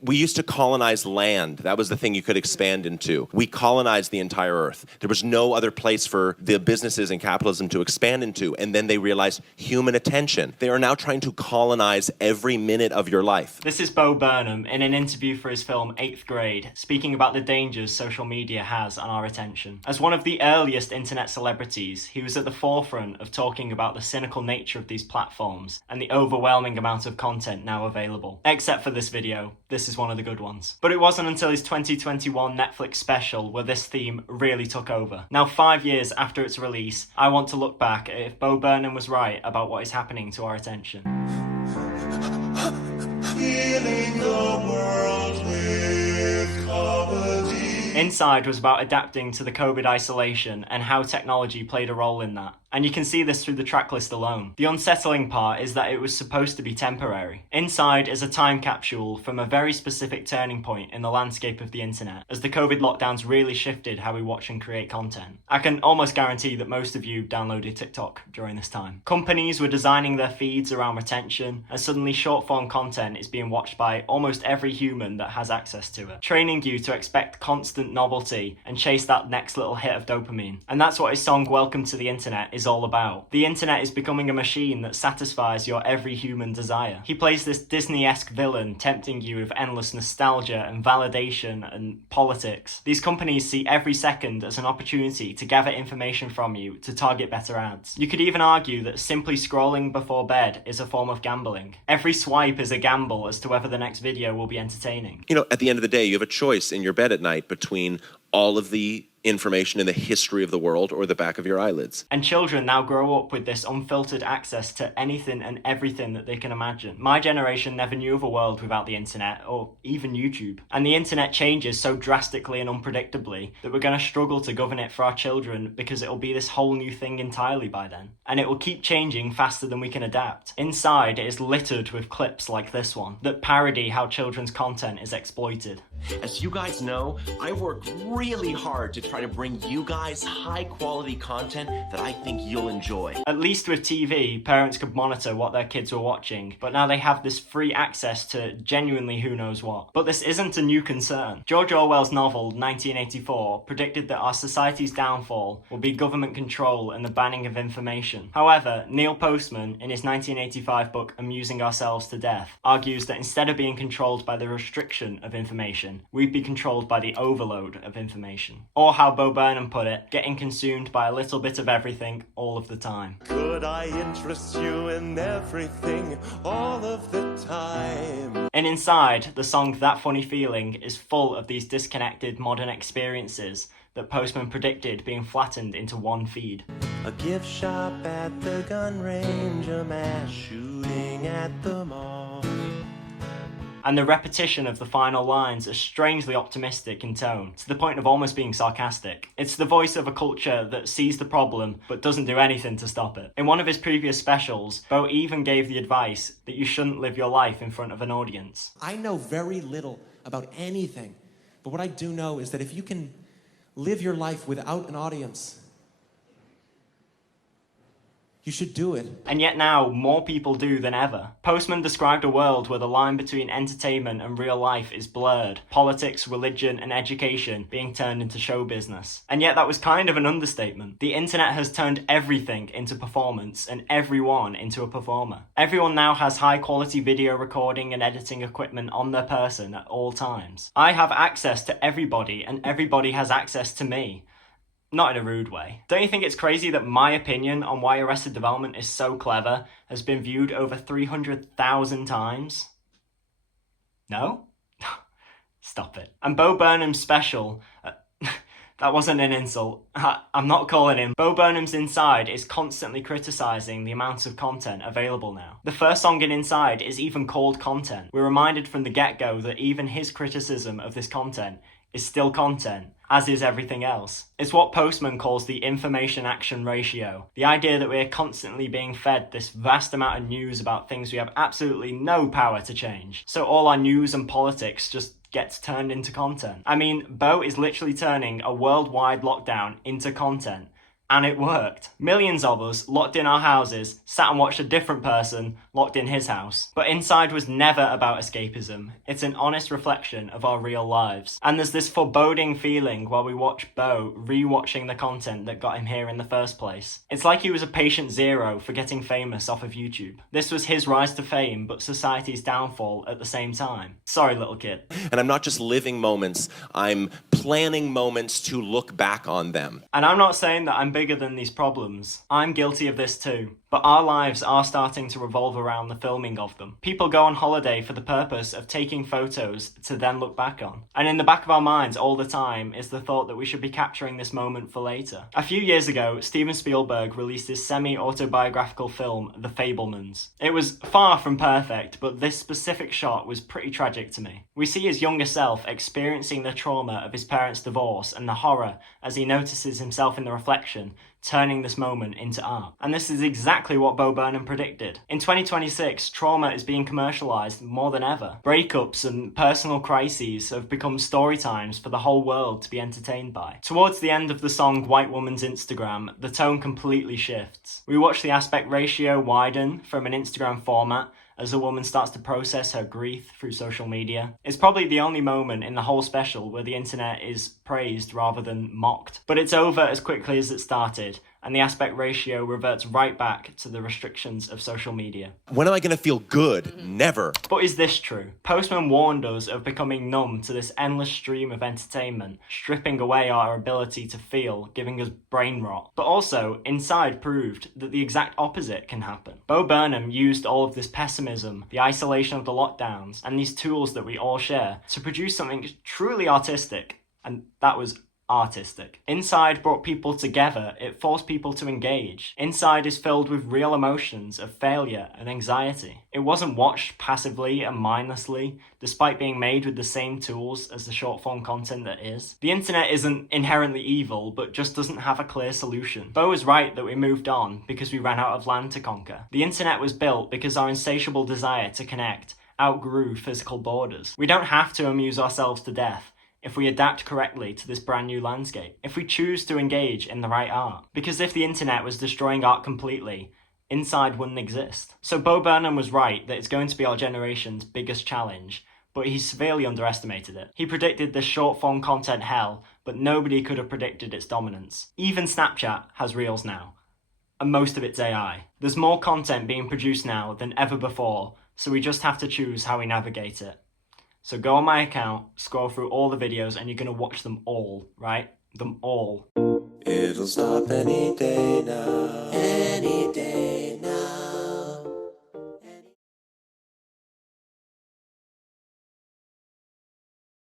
We used to colonize land. That was the thing you could expand into. We colonized the entire earth. There was no other place for the businesses and capitalism to expand into. And then they realized human attention. They are now trying to colonize every minute of your life. This is Bo Burnham in an interview for his film 8th Grade, speaking about the dangers social media has on our attention. As one of the earliest internet celebrities, he was at the forefront of talking about the cynical nature of these platforms and the overwhelming amount of content now available. Except for this video. This is one of the good ones. But it wasn't until his 2021 Netflix special where this theme really took over. Now 5 years after its release, I want to look back at if Bo Burnham was right about what is happening to our attention. Healing the world with comedy. Inside was about adapting to the COVID isolation and how technology played a role in that. And you can see this through the tracklist alone. The unsettling part is that it was supposed to be temporary. Inside is a time capsule from a very specific turning point in the landscape of the internet, as the COVID lockdowns really shifted how we watch and create content. I can almost guarantee that most of you downloaded TikTok during this time. Companies were designing their feeds around retention, and suddenly short-form content is being watched by almost every human that has access to it, training you to expect constant novelty and chase that next little hit of dopamine. And that's what his song Welcome to the Internet is all about. The internet is becoming a machine that satisfies your every human desire. He plays this Disney-esque villain, tempting you with endless nostalgia and validation and politics. These companies see every second as an opportunity to gather information from you to target better ads. You could even argue that simply scrolling before bed is a form of gambling. Every swipe is a gamble as to whether the next video will be entertaining. You know, at the end of the day, you have a choice in your bed at night between all of the information in the history of the world or the back of your eyelids. And children now grow up with this unfiltered access to anything and everything that they can imagine. My generation never knew of a world without the internet or even YouTube. And the internet changes so drastically and unpredictably that we're going to struggle to govern it for our children because it'll be this whole new thing entirely by then. And it will keep changing faster than we can adapt. Inside, it is littered with clips like this one that parody how children's content is exploited. As you guys know, I work really hard to try to bring you guys high quality content that I think you'll enjoy. At least with TV, parents could monitor what their kids were watching, but now they have this free access to genuinely who knows what. But this isn't a new concern. George Orwell's novel 1984 predicted that our society's downfall will be government control and the banning of information. However, Neil Postman, in his 1985 book Amusing Ourselves to Death, argues that instead of being controlled by the restriction of information, we'd be controlled by the overload of information. Or how Bo Burnham put it, getting consumed by a little bit of everything all of the time. Could I interest you in everything all of the time? And inside, the song That Funny Feeling is full of these disconnected modern experiences that Postman predicted being flattened into one feed. A gift shop at the gun range, a mass shooting at the mall. And the repetition of the final lines are strangely optimistic in tone, to the point of almost being sarcastic. It's the voice of a culture that sees the problem but doesn't do anything to stop it. In one of his previous specials, Bo even gave the advice that you shouldn't live your life in front of an audience. I know very little about anything, but what I do know is that if you can live your life without an audience, you should do it. And yet now, more people do than ever. Postman described a world where the line between entertainment and real life is blurred. Politics, religion, and education being turned into show business. And yet that was kind of an understatement. The internet has turned everything into performance and everyone into a performer. Everyone now has high quality video recording and editing equipment on their person at all times. I have access to everybody and everybody has access to me. Not in a rude way. Don't you think it's crazy that my opinion on why Arrested Development is so clever has been viewed over 300,000 times? No? Stop it. And Bo Burnham's special... that wasn't an insult. I'm not calling him. Bo Burnham's Inside is constantly criticising the amount of content available now. The first song in Inside is even called content. We're reminded from the get-go that even his criticism of this content is still content, as is everything else. It's what Postman calls the information-action ratio. The idea that we're constantly being fed this vast amount of news about things we have absolutely no power to change. So all our news and politics just gets turned into content. I mean, Bo is literally turning a worldwide lockdown into content. And it worked. Millions of us, locked in our houses, sat and watched a different person locked in his house. But Inside was never about escapism. It's an honest reflection of our real lives. And there's this foreboding feeling while we watch Bo re-watching the content that got him here in the first place. It's like he was a patient zero for getting famous off of YouTube. This was his rise to fame, but society's downfall at the same time. Sorry, little kid. And I'm not just living moments, I'm planning moments to look back on them. And I'm not saying that I'm bigger than these problems. I'm guilty of this too. But our lives are starting to revolve around the filming of them. People go on holiday for the purpose of taking photos to then look back on. And in the back of our minds all the time is the thought that we should be capturing this moment for later. A few years ago, Steven Spielberg released his semi-autobiographical film, The Fabelmans. It was far from perfect, but this specific shot was pretty tragic to me. We see his younger self experiencing the trauma of his parents' divorce and the horror as he notices himself in the reflection, turning this moment into art. And this is exactly what Bo Burnham predicted. In 2026, trauma is being commercialized more than ever. Breakups and personal crises have become story times for the whole world to be entertained by. Towards the end of the song White Woman's Instagram, the tone completely shifts. We watch the aspect ratio widen from an Instagram format as the woman starts to process her grief through social media. It's probably the only moment in the whole special where the internet is praised rather than mocked. But it's over as quickly as it started, and the aspect ratio reverts right back to the restrictions of social media. When am I going to feel good? Never. But is this true? Postman warned us of becoming numb to this endless stream of entertainment, stripping away our ability to feel, giving us brain rot. But also, Inside proved that the exact opposite can happen. Bo Burnham used all of this pessimism, the isolation of the lockdowns, and these tools that we all share to produce something truly artistic. And that was artistic. Inside brought people together, it forced people to engage. Inside is filled with real emotions of failure and anxiety. It wasn't watched passively and mindlessly, despite being made with the same tools as the short form content that is. The internet isn't inherently evil, but just doesn't have a clear solution. Bo was right that we moved on because we ran out of land to conquer. The internet was built because our insatiable desire to connect outgrew physical borders. We don't have to amuse ourselves to death if we adapt correctly to this brand new landscape, if we choose to engage in the right art. Because if the internet was destroying art completely, Inside wouldn't exist. So Bo Burnham was right that it's going to be our generation's biggest challenge, but he severely underestimated it. He predicted the short form content hell, but nobody could have predicted its dominance. Even Snapchat has Reels now, and most of it's AI. There's more content being produced now than ever before, so we just have to choose how we navigate it. So go on my account, scroll through all the videos, and you're going to watch them all, right? Them all. It'll stop any day now. Any day.